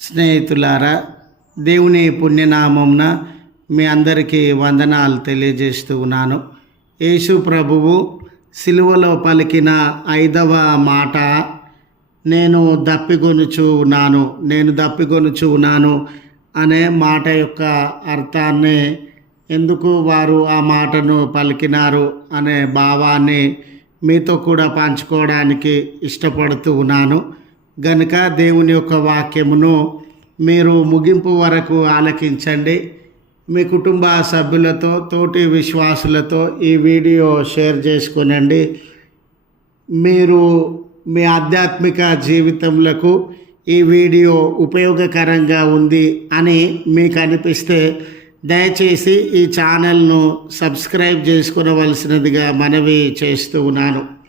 స్నేహితులారా దేవుని పుణ్యనామంన మీ అందరికీ వందనాలు తెలియజేస్తూ ఉన్నాను. యేసు ప్రభువు సిలువలో పలికిన ఐదవ మాట నేను దప్పిగొనుచు ఉన్నాను నేను దప్పిగొనుచు ఉన్నాను అనే మాట యొక్క అర్థాన్ని ఎందుకు వారు ఆ మాటను పలికినారు అనే భావాన్ని మీతో కూడా పంచుకోవడానికి ఇష్టపడుతూ ఉన్నాను. గనుక దేవుని యొక్క వాక్యమును మీరు ముగింపు వరకు ఆలకించండి. మీ కుటుంబ సభ్యులతో తోటి విశ్వాసులతో ఈ వీడియో షేర్ చేసుకునండి. మీరు మీ ఆధ్యాత్మిక జీవితములకు ఈ వీడియో ఉపయోగకరంగా ఉంది అని మీకు అనిపిస్తే దయచేసి ఈ ఛానల్ను సబ్స్క్రైబ్ చేసుకునవలసినదిగా మనవి చేస్తూ ఉన్నాను.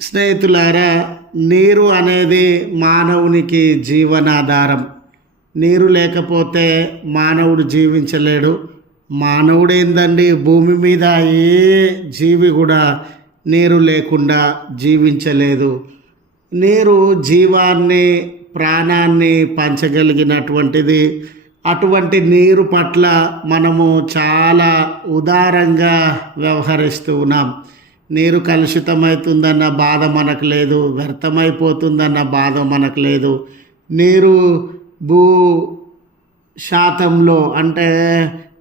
స్నేహితులారా నీరు అనేది మానవునికి జీవనాధారం. నీరు లేకపోతే మానవుడు జీవించలేడు. మానవుడేందండి? భూమి మీద ఏ జీవి కూడా నీరు లేకుండా జీవించలేదు. నీరు జీవాన్ని ప్రాణాన్ని పంచగలిగినటువంటిది. అటువంటి నీరు పట్ల మనము చాలా ఉదారంగా వ్యవహరిస్తూ ఉన్నాం. నీరు కలుషితమవుతుందన్న బాధ మనకు లేదు వ్యర్థమైపోతుందన్న బాధ మనకు లేదు. నీరు భూ శాతంలో అంటే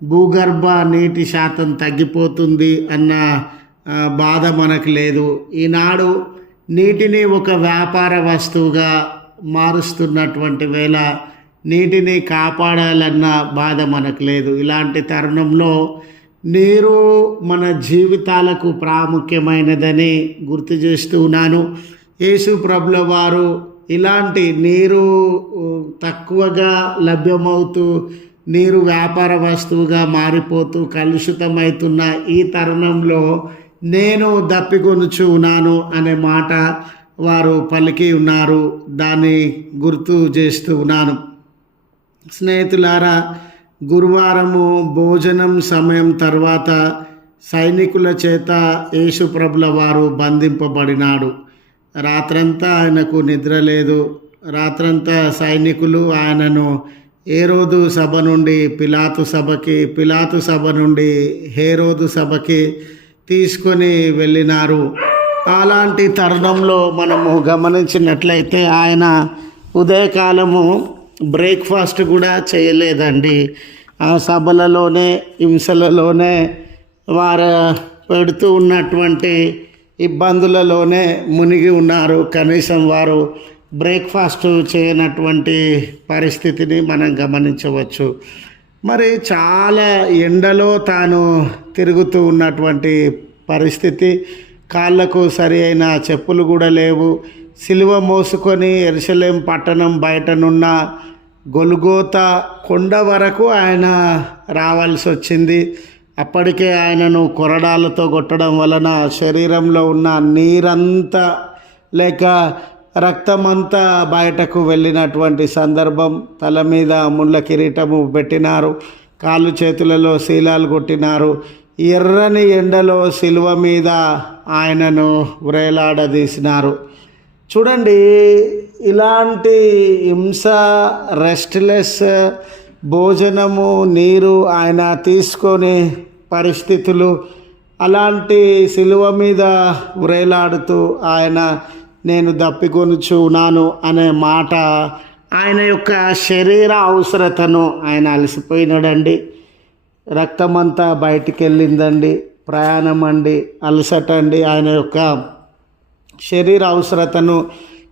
భూగర్భ నీటి శాతం తగ్గిపోతుంది అన్న బాధ మనకు లేదు. ఈనాడు నీటిని ఒక వ్యాపార వస్తువుగా మారుస్తున్నటువంటి వేళ నీటిని కాపాడాలన్న బాధ మనకు లేదు. ఇలాంటి తరుణంలో నీరు మన జీవితాలకు ప్రాముఖ్యమైనదని గుర్తు చేస్తూ ఉన్నాను. యేసు ప్రభుల వారు ఇలాంటి నీరు తక్కువగా లభ్యమవుతూ నీరు వ్యాపార వస్తువుగా మారిపోతూ కలుషితమవుతున్న ఈ తరుణంలో నేను దప్పికొనుచు ఉన్నాను అనే మాట వారు పలికి ఉన్నారు. దాన్ని గుర్తు చేస్తూ ఉన్నాను. స్నేహితులారా గురువారము భోజనం సమయం తర్వాత సైనికుల చేత యేసుప్రభుల వారు బంధింపబడినాడు. రాత్రంతా ఆయనకు నిద్ర లేదు. రాత్రంతా సైనికులు ఆయనను ఏరోదు సభ నుండి పిలాతు సభకి పిలాతు సభ నుండి హేరోదు సభకి తీసుకొని వెళ్ళినారు. అలాంటి తరుణంలో మనము గమనించినట్లయితే ఆయన ఉదయకాలము బ్రేక్ఫాస్ట్ కూడా చేయలేదండి. ఆ సభలలోనే హింసలలోనే వారు పెడుతూ ఉన్నటువంటి ఇబ్బందులలోనే మునిగి ఉన్నారు. కనీసం వారు బ్రేక్ఫాస్ట్ చేయనటువంటి పరిస్థితిని మనం గమనించవచ్చు. మరి చాలా ఎండలో తాను తిరుగుతూ ఉన్నటువంటి పరిస్థితి కాళ్ళకు సరి అయిన చెప్పులు కూడా లేవు. సిలువ మోసుకొని ఎరుసలేం పట్టణం బయటనున్న గొలుగోత కొండ వరకు ఆయన రావాల్సి వచ్చింది. అప్పటికే ఆయనను కొరడాలతో కొట్టడం వలన శరీరంలో ఉన్న నీరంతా లేక రక్తమంతా బయటకు వెళ్ళినటువంటి సందర్భం తల మీద ముళ్ళ కిరీటము పెట్టినారు. కాళ్ళు చేతులలో శీలాలు కొట్టినారు. ఎర్రని ఎండలో శిలువ మీద ఆయనను వ్రేలాడదీసినారు. చూడండి ఇలాంటి హింస రెస్ట్లెస్ భోజనము నీరు ఆయన తీసుకొని పరిస్థితులు అలాంటి శిలువ మీద వ్రేలాడుతూ ఆయన నేను దప్పికొనుచు ఉన్నాను అనే మాట ఆయన యొక్క శరీర అవసరతను ఆయన అలసిపోయినాడండి. రక్తమంతా బయటికి వెళ్ళిందండి ప్రయాణం అండి అలసట అండి ఆయన యొక్క శరీర అవసరతను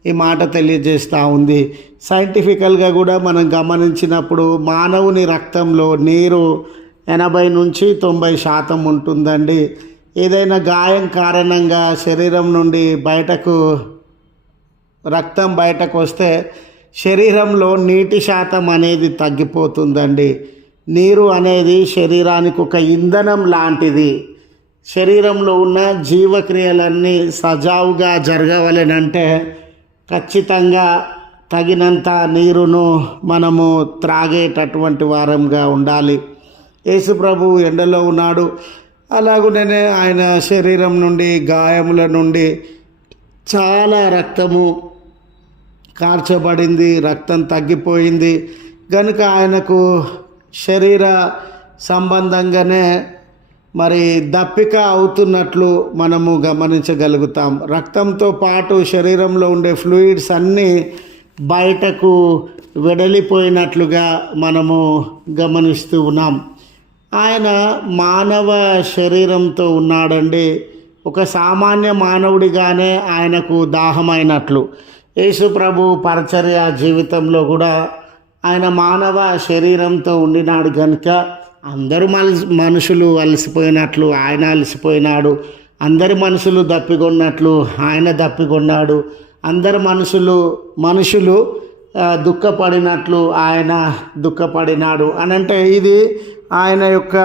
ఈ మాట తెలియజేస్తూ ఉంది. సైంటిఫికల్గా కూడా మనం గమనించినప్పుడు మానవుని రక్తంలో నీరు ఎనభై నుంచి తొంభై శాతం ఉంటుందండి. ఏదైనా గాయం కారణంగా శరీరం నుండి బయటకు రక్తం బయటకు వస్తే శరీరంలో నీటి శాతం అనేది తగ్గిపోతుందండి. నీరు అనేది శరీరానికి ఒక ఇంధనం లాంటిది. శరీరంలో ఉన్న జీవక్రియలన్నీ సజావుగా జరగవలెనంటే ఖచ్చితంగా తగినంత నీరును మనము త్రాగేటటువంటి వారంగా ఉండాలి. యేసుప్రభు ఎండలో ఉన్నాడు. అలాగునే ఆయన శరీరం నుండి గాయముల నుండి చాలా రక్తము కార్చబడింది రక్తం తగ్గిపోయింది. కనుక ఆయనకు శరీర సంబంధంగానే మరి దప్పిక అవుతున్నట్లు మనము గమనించగలుగుతాం. రక్తంతో పాటు శరీరంలో ఉండే ఫ్లూయిడ్స్ అన్నీ బయటకు వెడలిపోయినట్లుగా మనము గమనిస్తూ ఉన్నాం. ఆయన మానవ శరీరంతో ఉన్నాడండి. ఒక సామాన్య మానవుడిగానే ఆయనకు దాహమైనట్లు. యేసు ప్రభు పరిచర్య జీవితంలో కూడా ఆయన మానవ శరీరంతో ఉండినాడు కనుక అందరూ మలసి మనుషులు అలసిపోయినట్లు ఆయన అలసిపోయినాడు. అందరి మనుషులు దప్పికొన్నట్లు ఆయన దప్పికొన్నాడు. అందరు మనుషులు మనుషులు దుఃఖపడినట్లు ఆయన దుఃఖపడినాడు. అని అంటే ఇది ఆయన యొక్క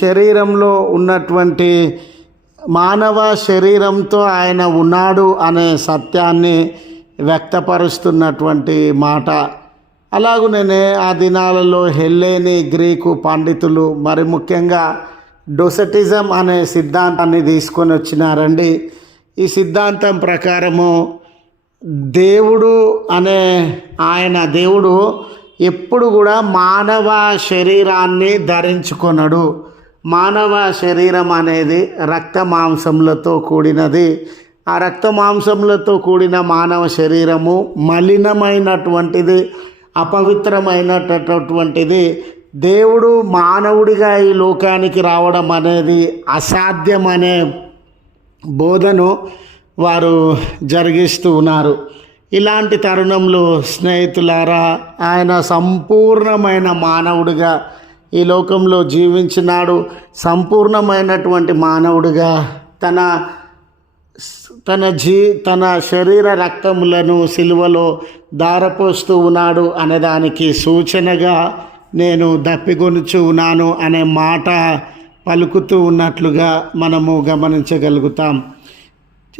శరీరంలో ఉన్నటువంటి మానవ శరీరంతో ఆయన ఉన్నాడు అనే సత్యాన్ని వ్యక్తపరుస్తున్నటువంటి మాట. అలాగునే ఆ దినాలలో హెల్లేని గ్రీకు పండితులు మరి ముఖ్యంగా డొసటిజం అనే సిద్ధాంతాన్ని తీసుకొని వచ్చినారండి. ఈ సిద్ధాంతం ప్రకారము దేవుడు అనే ఆయన దేవుడు ఎప్పుడు కూడా మానవ శరీరాన్ని ధరించుకొనడు. మానవ శరీరం అనేది రక్త మాంసములతో కూడినది. ఆ రక్త మాంసములతో కూడిన మానవ శరీరము మలినమైనటువంటిది. అపవిత్రమైనటువంటిది దేవుడు మానవుడిగా ఈ లోకానికి రావడం అనేది అసాధ్యమనే బోధను వారు జరిగిస్తూ ఉన్నారు. ఇలాంటి తరుణంలో స్నేహితులారా ఆయన సంపూర్ణమైన మానవుడిగా ఈ లోకంలో జీవించినాడు సంపూర్ణమైనటువంటి మానవుడిగా తన తన జీ తన శరీర రక్తములను సిలువలో దారపోస్తూ ఉన్నాడు అనేదానికి సూచనగా నేను దప్పిగొనుచు ఉన్నాను అనే మాట పలుకుతూ ఉన్నట్లుగా మనము గమనించగలుగుతాం.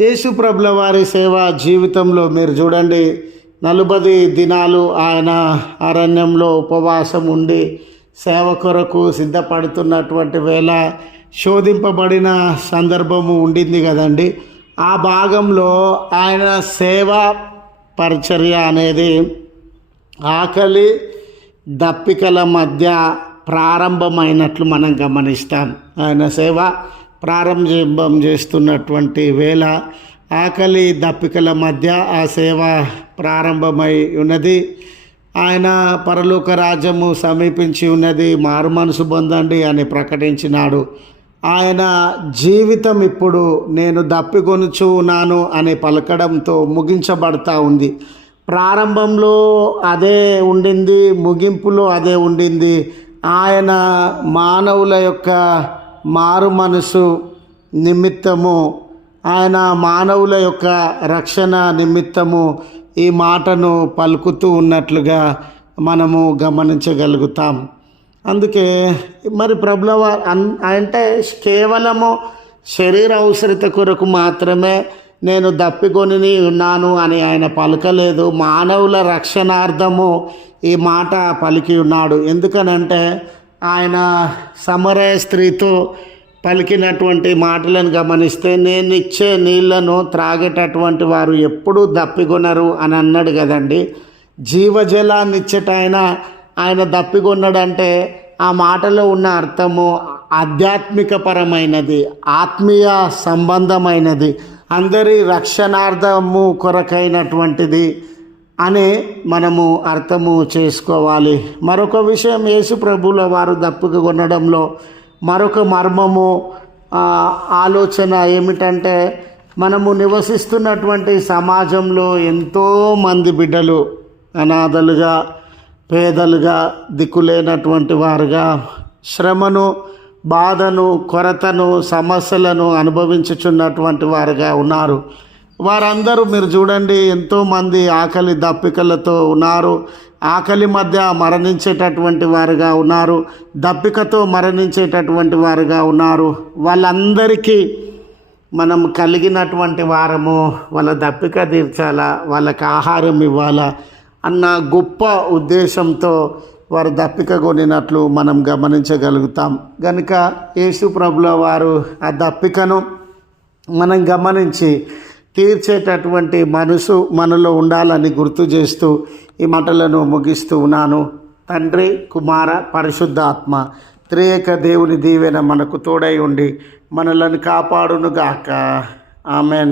యేసు ప్రభుల వారి సేవ జీవితంలో మీరు చూడండి నలభై దినాలు ఆయన అరణ్యంలో ఉపవాసం ఉండి సేవ కొరకు సిద్ధపడుతున్నటువంటి వేళ శోధింపబడిన సందర్భము ఉండింది కదండి. ఆ భాగంలో ఆయన సేవ పరిచర్య అనేది ఆకలి దప్పికల మధ్య ప్రారంభమైనట్లు మనం గమనిస్తాం. ఆయన సేవ ప్రారంభం చేస్తున్నటువంటి వేళ ఆకలి దప్పికల మధ్య ఆ సేవ ప్రారంభమై ఉన్నది. ఆయన పరలోక రాజ్యము సమీపించి ఉన్నది. మారు మనసు పొందండి అని ప్రకటించినాడు. ఆయన జీవితం ఇప్పుడు నేను దప్పికొనుచు ఉన్నాను అని పలకడంతో ముగించబడతా ఉంది. ప్రారంభంలో అదే ఉండింది ముగింపులో అదే ఉండింది. ఆయన మానవుల యొక్క మారు మనసు నిమిత్తము ఆయన మానవుల యొక్క రక్షణ నిమిత్తము ఈ మాటను పలుకుతూ ఉన్నట్లుగా మనము గమనించగలుగుతాం. అందుకే మరి ప్రభుల అన్- అంటే కేవలము శరీర అవసరత కొరకు మాత్రమే నేను దప్పికొని ఉన్నాను అని ఆయన పలకలేదు. మానవుల రక్షణార్థము ఈ మాట పలికి ఉన్నాడు. ఎందుకనంటే ఆయన సమరయ స్త్రీతో పలికినటువంటి మాటలను గమనిస్తే నేను ఇచ్చే నీళ్ళను త్రాగేటటువంటి వారు ఎప్పుడూ దప్పికొనరు అని అన్నాడు కదండి. జీవజలాన్ని ఇచ్చట ఆయన ఆయన దప్పికొన్నాడంటే ఆ మాటలో ఉన్న అర్థము ఆధ్యాత్మికపరమైనది ఆత్మీయ సంబంధమైనది అందరి రక్షణార్థము కొరకైనటువంటిది అని మనము అర్థము చేసుకోవాలి. మరొక విషయం యేసు ప్రభుల వారు దప్పుకు కొనడంలో మరొక మర్మము ఆలోచన ఏమిటంటే మనము నివసిస్తున్నటువంటి సమాజంలో ఎంతోమంది బిడ్డలు అనాథలుగా పేదలుగా దిక్కులేనటువంటి వారుగా శ్రమను బాధను కొరతను సమస్యలను అనుభవించుచున్నటువంటి వారుగా ఉన్నారు. వారందరూ మీరు చూడండి ఎంతోమంది ఆకలి దప్పికలతో ఉన్నారు. ఆకలి మధ్య మరణించేటటువంటి వారుగా ఉన్నారు. దప్పికతో మరణించేటటువంటి వారుగా ఉన్నారు. వాళ్ళందరికీ మనం కలిగినటువంటి వారము. వాళ్ళ దప్పిక తీర్చాలా? వాళ్ళకి ఆహారం ఇవ్వాలా? అన్న గొప్ప ఉద్దేశంతో వారు దప్పిక కొనినట్లు మనం గమనించగలుగుతాం. కనుక యేసుప్రభుల వారు ఆ దప్పికను మనం గమనించి తీర్చేటటువంటి మనసు మనలో ఉండాలని గుర్తు చేస్తూ ఈ మాటలను ముగిస్తూ ఉన్నాను. తండ్రి కుమార పరిశుద్ధాత్మ త్రియేక దేవుని దీవెన మనకు తోడై ఉండి మనలను కాపాడునుగాక. ఆమెన్.